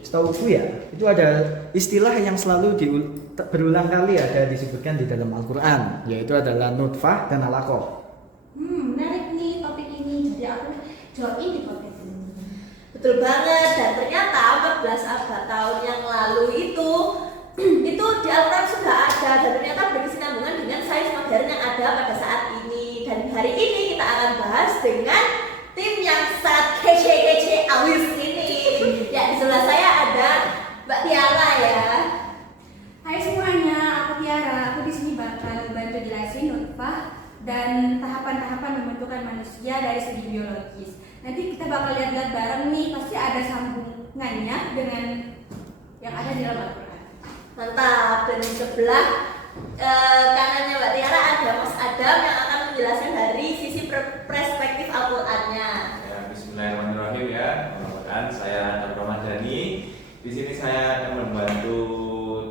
Setauku ya, itu ada istilah yang selalu berulang kali ada disebutkan di dalam Al-Quran, yaitu adalah nutfah dan alaqah. Menarik nih topik ini. Jadi aku join di podcast ini. Betul banget. Dan ternyata 14 abad tahun yang lalu itu di Al-Quran sudah ada dan ternyata berkesinambungan dengan sains modern yang ada pada saat ini. Dan hari ini kita akan bahas dengan tim yang sangat kece awis ini. Ya, di sebelah saya ada Mbak Tiara ya. Hai semuanya, aku Tiara. Aku di sini bakal bantu jelasin nutfah dan tahapan-tahapan pembentukan manusia dari segi biologis. Nanti kita bakal lihat-lihat bareng nih, pasti ada sambungannya dengan yang ada di dalam Al-Quran. Mantap. Dan di sebelah kanannya Mbak Tiara ada Mas Adam yang akan menjelaskan dari sisi perspektif Al-Qur'annya. Ya, bismillahirrahmanirrahim ya. Perkenalkan, saya Adam Ramadhani. Di sini saya akan membantu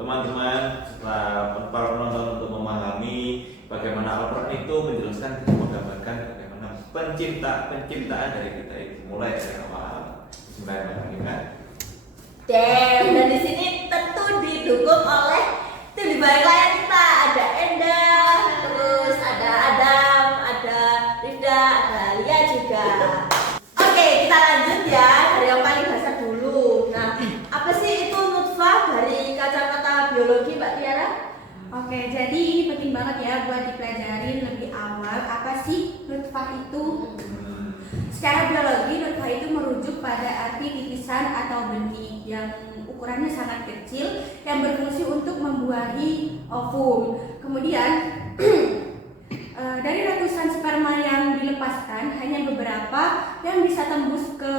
teman-teman setelah para penonton untuk memahami bagaimana Al-Quran itu menjelaskan dan menggambarkan bagaimana penciptaan dari kita itu mulai dari awal. Bismillahirrahmanirrahim. Dan di sini tentu didukung oleh tim di balik layar kita. Ada Enda, terus ada Adam, ada Rifda, ada Lia juga. Oke, kita lanjut ya dari yang paling dasar dulu. Nah, apa sih itu nutfah dari kacamata biologi Mbak Tiara? Oke, jadi ini penting banget ya buat dipelajarin lebih awal apa sih nutfah itu. Secara biologi, nutfah itu merujuk pada arti titisan atau benih yang ukurannya sangat kecil yang berfungsi untuk membuahi ovum. Kemudian dari ratusan sperma yang dilepaskan, hanya beberapa yang bisa tembus ke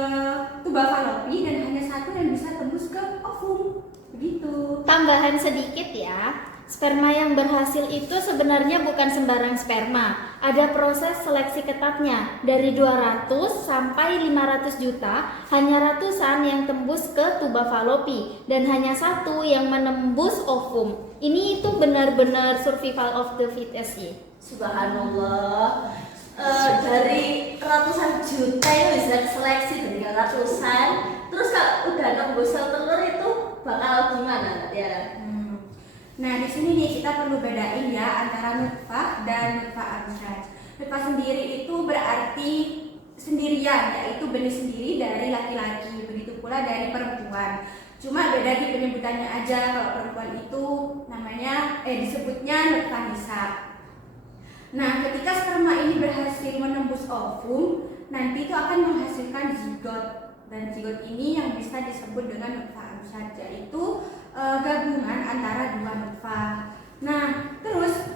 tuba falopi dan hanya satu yang bisa tembus ke ovum. Begitu. Tambahan sedikit ya, sperma yang berhasil itu sebenarnya bukan sembarang sperma. Ada proses seleksi ketatnya. Dari 200 sampai 500 juta, hanya ratusan yang tembus ke tuba falopi dan hanya satu yang menembus ovum. Ini itu benar-benar survival of the fittest ya. Subhanallah. Dari ratusan juta itu bisa seleksi dari ratusan. Terus kalau udah nembus sel telur itu bakal gimana Mbak Tiara? Nah, di sini nih kita perlu bedain ya antara nutfah dan nutfah amsyaj. Nutfah sendiri itu berarti sendirian, yaitu benih sendiri dari laki-laki. Begitu pula dari perempuan. Cuma beda di penyebutannya aja. Kalau perempuan itu namanya disebutnya nutfah nisa. Nah, ketika sperma ini berhasil menembus ovum, nanti itu akan menghasilkan zigot. Dan zigot ini yang bisa disebut dengan nutfah amsyaj, yaitu gabungan antara dua nutfah. Nah, terus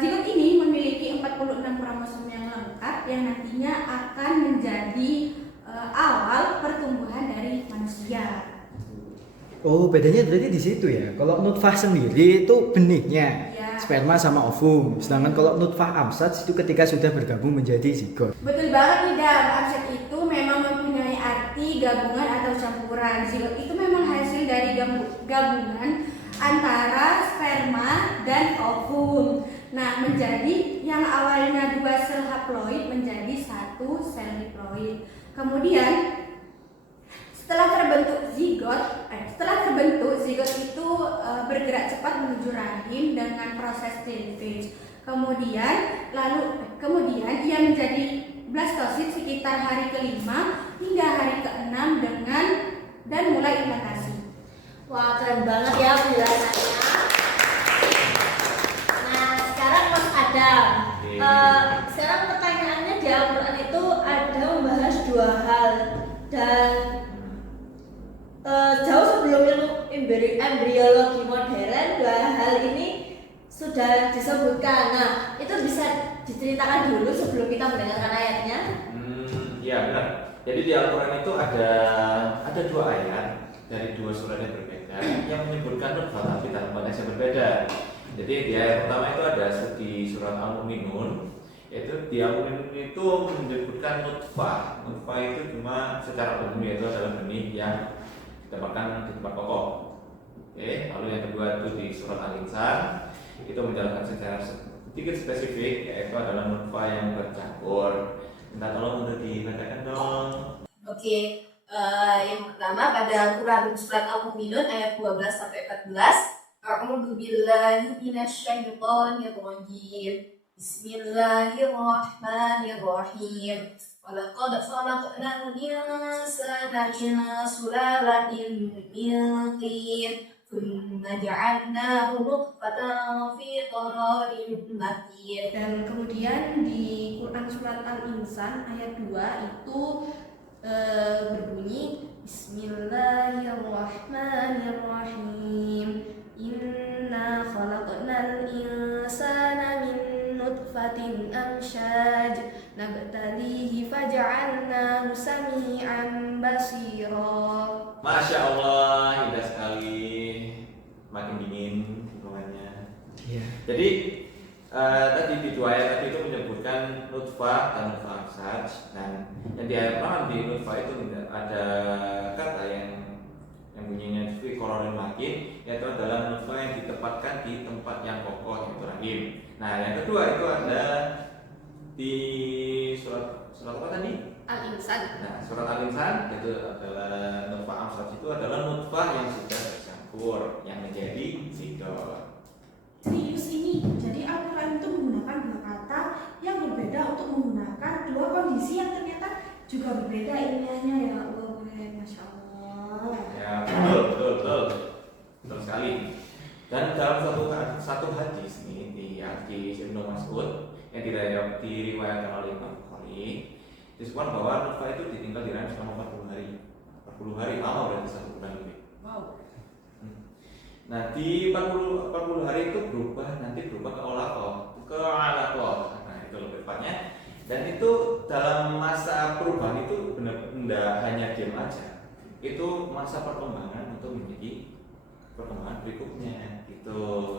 zigot ini memiliki 46 kromosom yang lengkap yang nantinya akan menjadi awal pertumbuhan dari manusia. Oh, bedanya berarti di situ ya. Kalau nutfah sendiri itu benihnya, Ya. sperma sama ovum. Sedangkan kalau nutfah amsyaj itu ketika sudah bergabung menjadi zigot. Betul banget nih Dam, amsyaj itu memang mempunyai arti gabungan atau campuran. Zigot itu memang hasil dari gabungan antara sperma dan ovum. Nah, menjadi yang awalnya 2 sel haploid menjadi 1 sel diploid. Kemudian setelah terbentuk zigot itu bergerak cepat menuju rahim dengan proses cleavage. Kemudian ia menjadi blastosit sekitar hari ke-5 hingga hari ke-6 dan mulai implantasi. Wah, keren banget ya penjelasannya. Nah, sekarang Mas Adam. Sekarang pertanyaannya di Al-Quran itu ada membahas 2 hal dan jauh sebelum ilmu embriologi modern 2 hal ini sudah disebutkan. Nah, itu bisa diceritakan dulu sebelum kita mendengarkan ayatnya. Ya benar. Jadi di Al-Quran itu ada 2 ayat dari 2 surat yang berbeda yang menyebutkan nutfah tapi dalam konteks yang berbeda. Jadi di ayat pertama itu ada di surat Al-Mu'minun, yaitu di Al-Mu'minun itu menyebutkan nutfah. Nutfah itu cuma secara umum yaitu adalah benih yang ditempatkan di tempat kokoh. Oke, lalu yang kedua itu di surat Al-Insan itu menjelaskan secara sedikit spesifik yaitu adalah nutfah yang bercampur. Minta tolong untuk dibacakan dong. Oke, Yang pertama pada Quran surat Al-Mu'minun ayat 12 sampai 14. A'udzu billahi minasyaitonir rajim. Bismillahirrahmanirrahim. Walaqad khalaqnal insana min sulalatin min tin. Thumma ja'alnahu nutfatan fi qararin makin. Dan kemudian di Quran surat Al-Insan ayat 2 itu berbunyi Bismillahirrahmanirrahim. Inna khalaqnal insana min nutfatin amsyaj nabtalihi faj'alnahu sami'an basira. Masya Allah, indah sekali. Makin dingin hubungannya. Iya. Jadi tadi di dua ayat tadi itu menyebutkan nutfah dan nutfah amsaj, dan yang di ayat pertama di nutfah itu ada kata yang bunyinya fi qararin makin, yaitu adalah nutfah yang ditempatkan di tempat yang kokoh, yaitu rahim. Nah, yang kedua itu ada di surat apa tadi? Al-Insan. Nah, surat Al-Insan itu adalah nutfah amsaj, itu adalah nutfah yang sudah bercampur yang menjadi zikor. Serius ini, jadi Al-Quran itu menggunakan dua kata yang berbeda untuk menggunakan dua kondisi yang ternyata juga berbeda ilmiahnya ya Allah, Masya Allah. Ya, betul sekali. Dan dalam satu hadis nih di hadis Ibnu Mas'ud yang diriwayatkan oleh Imam Bukhari, disebutkan bahwa nutfah itu ditinggal di rahim selama 40 hari. 40 hari lama berarti 1 bulan lebih. Wow. Nah, di 40 hari itu nanti berubah ke alaqah. Nah, itu lebih tepatnya. Dan itu dalam masa perubahan itu benar-benar hanya diam aja. Itu masa perkembangan untuk menjadi perkembangan berikutnya gitu.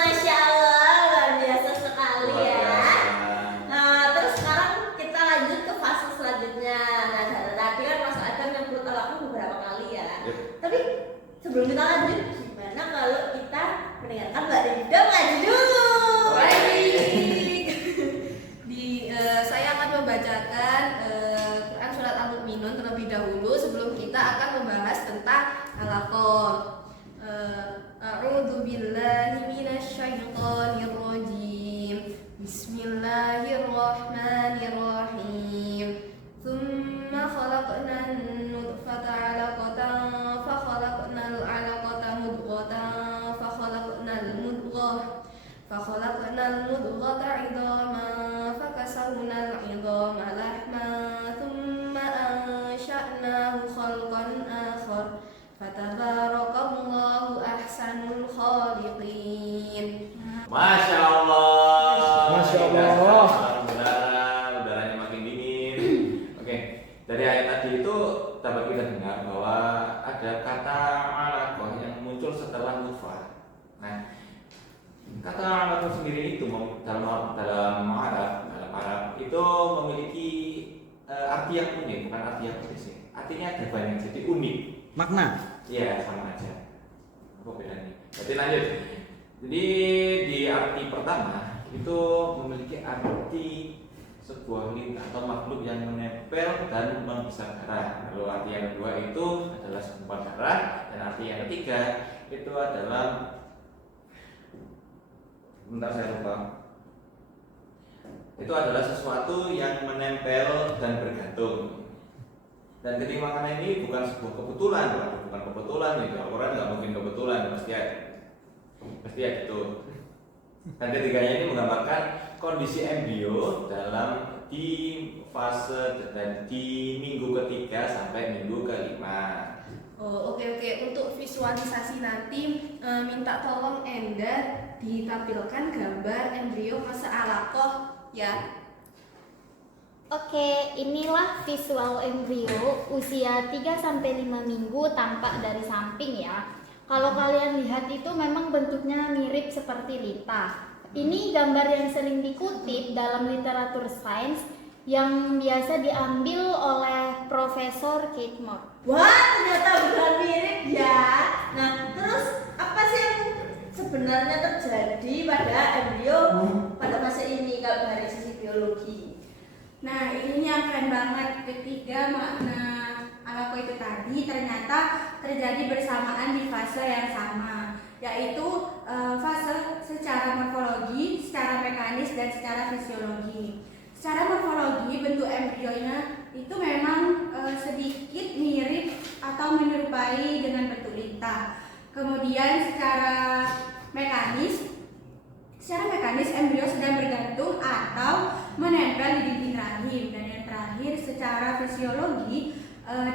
Masya Allah, luar biasa sekali Luar ya. biasa. Nah, terus sekarang kita lanjut ke fase selanjutnya. Nah, dari tadi kan Mas Adam yang perlu aku beberapa kali ya. Yep. Tapi sebelum kita lanjut, gimana kalau kita mendengarkan Mbak Rida ngaji dulu? Baik. Saya akan membacakan Quran surat Al-Mu'minun terlebih dahulu sebelum kita akan membahas tentang alaqah. A'udzu billahi minasyaitonir rajim. Bismillahirrahmanirrahim. Tsumma khalaqnan nutfata 'alaqatan fa khalaqnal 'alaqata mudghatan fa khalaqnal mudghah fa khalaqnal mudghata 'idhaman fa kasawnal 'idhama lahman thumma ansha'nahu khalqan akhar fatabarakallahu ahsanul khaliqin. Masya Allah. Masya Allah. Udaranya makin dingin. Oke, dari ayat tadi itu dapat kita dengar bahwa ada kata alaqah yang muncul setelah nutfah. Nah, kata alaqah sendiri itu dalam Arab itu memiliki arti yang unik, bukan arti yang unik. Artinya ada banyak, jadi unik. Makna. Iya, sama aja. Apa bedanya? Jadi lanjut. Jadi di arti pertama itu memiliki arti sebuah lintah atau makhluk yang menempel dan menghisap darah. Lalu arti yang kedua itu adalah segumpal darah, dan arti yang ketiga itu adalah itu adalah sesuatu yang menempel dan bergantung. Dan ketika makna ini bukan sebuah kebetulan, bukan kebetulan itu Al-Quran nggak mungkin kebetulan, pasti ya gitu. Dan ketiganya ini menggambarkan kondisi embrio dalam di fase dan di minggu ketiga sampai minggu kelima. Oh, oke. Untuk visualisasi nanti minta tolong Enda ditampilkan gambar embrio fase alaqah ya. Oke, inilah visual embrio usia 3-5 minggu tampak dari samping ya. Kalau kalian lihat itu memang bentuknya mirip seperti lintah. Ini gambar yang sering dikutip dalam literatur sains yang biasa diambil oleh Profesor Kate Moore. Wah, ternyata beneran mirip ya. Nah, terus apa sih yang sebenarnya terjadi pada embrio pada masa ini kalau dari sisi biologi? Nah, ini yang keren banget. Ketiga makna tadi ternyata terjadi bersamaan di fase yang sama, yaitu fase secara morfologi, secara mekanis, dan secara fisiologi. Secara morfologi, bentuk embrionya itu memang sedikit mirip atau menyerupai dengan bentuk lintah. Kemudian secara mekanis embrio sedang bergantung atau menempel di dinding rahim. Dan yang terakhir, secara fisiologi,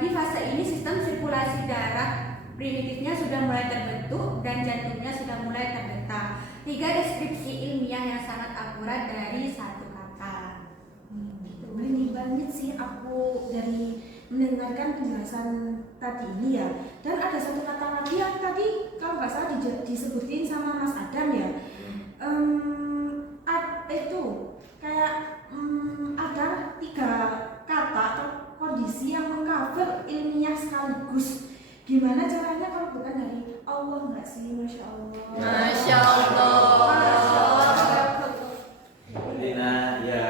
di fase ini sistem sirkulasi darah primitifnya sudah mulai terbentuk dan jantungnya sudah mulai terdetak. 3 deskripsi ilmiah yang sangat akurat dari satu kata. Ini banget sih aku dari mendengarkan penjelasan tadi ini ya. Dan ada satu kata lagi yang tadi kalau nggak salah disebutin sama Mas Adam ya. Itu kayak ada 3 kata atau kondisi yang mengcover ilmiah sekaligus. Gimana caranya kalau bukan dari Allah nggak sih? Masya Allah. Masya Allah. Jadi nah ya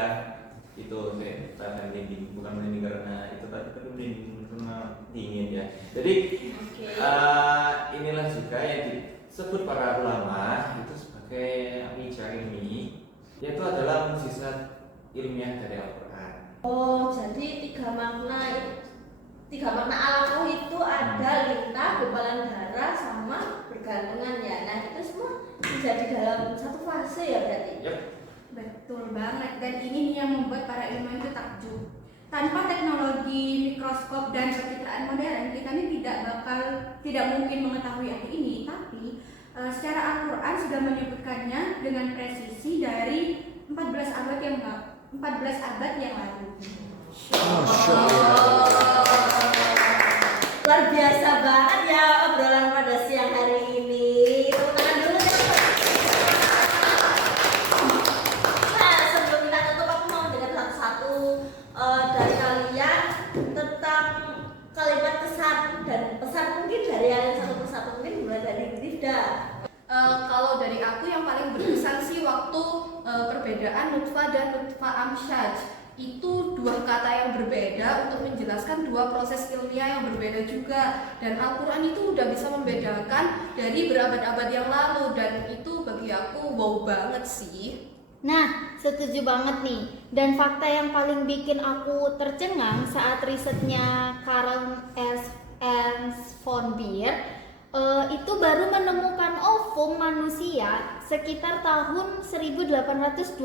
itu saya tahan dinding, bukan merinding karena itu tadi kan merinding karena dingin ya. Jadi inilah juga yang disebut para ulama itu sebagai ilmi, yaitu adalah mukjizat ilmiah dari Al-Quran. Oh, jadi 3 makna alaqah itu ada lintah, gumpalan darah, sama bergantungan ya. Nah itu semua menjadi dalam satu fase ya berarti. Yap. Betul banget, dan ini nih yang membuat para ilmuwan itu takjub. Tanpa teknologi mikroskop dan pencitraan modern, kita ini tidak mungkin mengetahui arti ini. Tapi secara Al-Quran sudah menyebutkannya dengan presisi dari 14 abad yang lalu. Luar biasa banget ya obrolan pada siang hari ini. Tepuk tangan dulu. Nah, sebelum kita tutup, aku mau dengar satu-satu dari kalian tentang kalimat kesan dan pesan, mungkin dari yang satu persatu, mungkin mulai dari Tifda. Kalau dari aku yang paling berkesan sih waktu perbedaan nutfah dan nutfah amsyaj. Itu 2 kata yang berbeda untuk menjelaskan 2 proses ilmiah yang berbeda juga, dan Al-Quran itu udah bisa membedakan dari berabad-abad yang lalu, dan itu bagi aku wow banget sih. Nah, setuju banget nih. Dan fakta yang paling bikin aku tercengang saat risetnya Karl Ernst von Baer itu baru menemukan ovum manusia sekitar tahun 1827.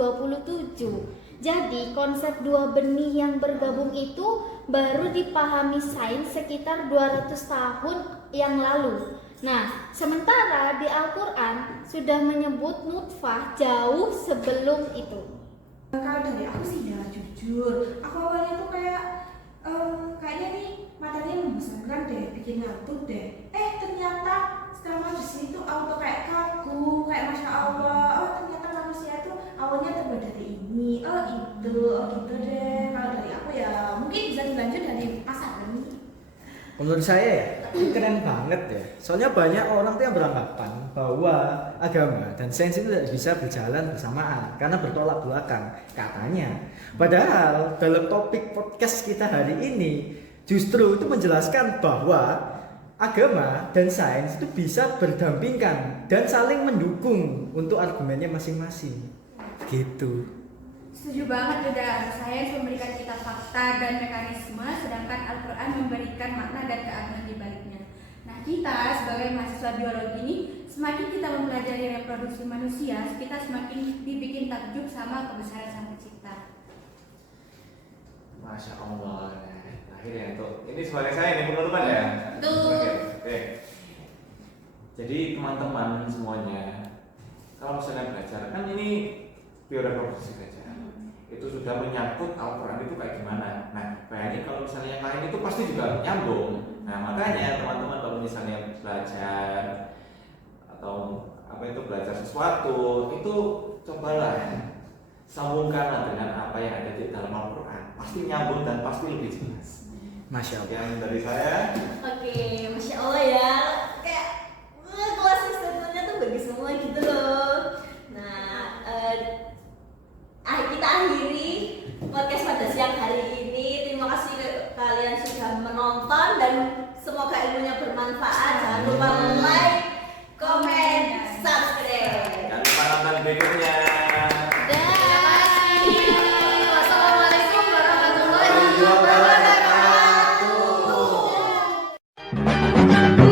Jadi konsep 2 benih yang bergabung itu baru dipahami sains sekitar 200 tahun yang lalu. Nah, sementara di Al-Quran sudah menyebut nutfah jauh sebelum itu. Kalau dari aku sih ya jujur, aku awalnya tuh kayaknya nih matanya membosankan deh, bikin ngantuk deh. Ternyata setelah masuk sini tuh auto kayak kagum, kayak Masya Allah. Oh ternyata manusia tuh awalnya terbuat dari ini, gitu deh. Kalau dari aku ya mungkin bisa dilanjut dari Mas Adam. Menurut saya ya, ini keren banget ya. Soalnya banyak orang tuh yang beranggapan bahwa agama dan sains itu tidak bisa berjalan bersamaan karena bertolak belakang katanya. Padahal dalam topik podcast kita hari ini justru itu menjelaskan bahwa agama dan sains itu bisa berdampingan dan saling mendukung untuk argumennya masing-masing. Gitu. Setuju banget juga, sains memberikan kita fakta dan mekanisme, sedangkan Al-Quran memberikan makna dan keagungan di baliknya. Nah, kita sebagai mahasiswa biologi ini, semakin kita mempelajari reproduksi manusia, kita semakin dibikin takjub sama kebesaran Sang Pencipta. Masya Allah. Akhirnya itu. Ini suara saya ini penutupan ya. Oke. Jadi teman-teman semuanya, kalau misalnya belajar kan ini bioreproduksi saja. Itu sudah menyangkut Al-Quran itu kayak gimana. Nah, bayangin kalau misalnya yang lain itu pasti juga nyambung. Nah, makanya teman-teman kalau misalnya belajar atau belajar sesuatu itu cobalah sambungkanlah dengan apa yang ada di dalam Al-Quran. Pasti nyambung dan pasti lebih jelas. Masya Allah. Yang dari saya. Oke, Masya Allah ya. Kayak kelas sistemnya tuh bagus semua gitu loh. Nah, kita akhiri podcast pada siang hari ini. Terima kasih kalian sudah menonton dan bermanfaat. Jangan lupa like, comment, subscribe. Jangan lupa nonton berikutnya. Terima kasih. Wassalamualaikum warahmatullahi wabarakatuh.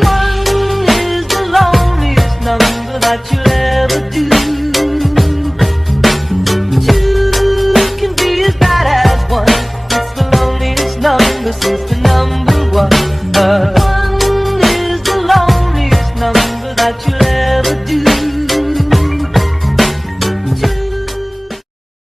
One is the loneliest number that you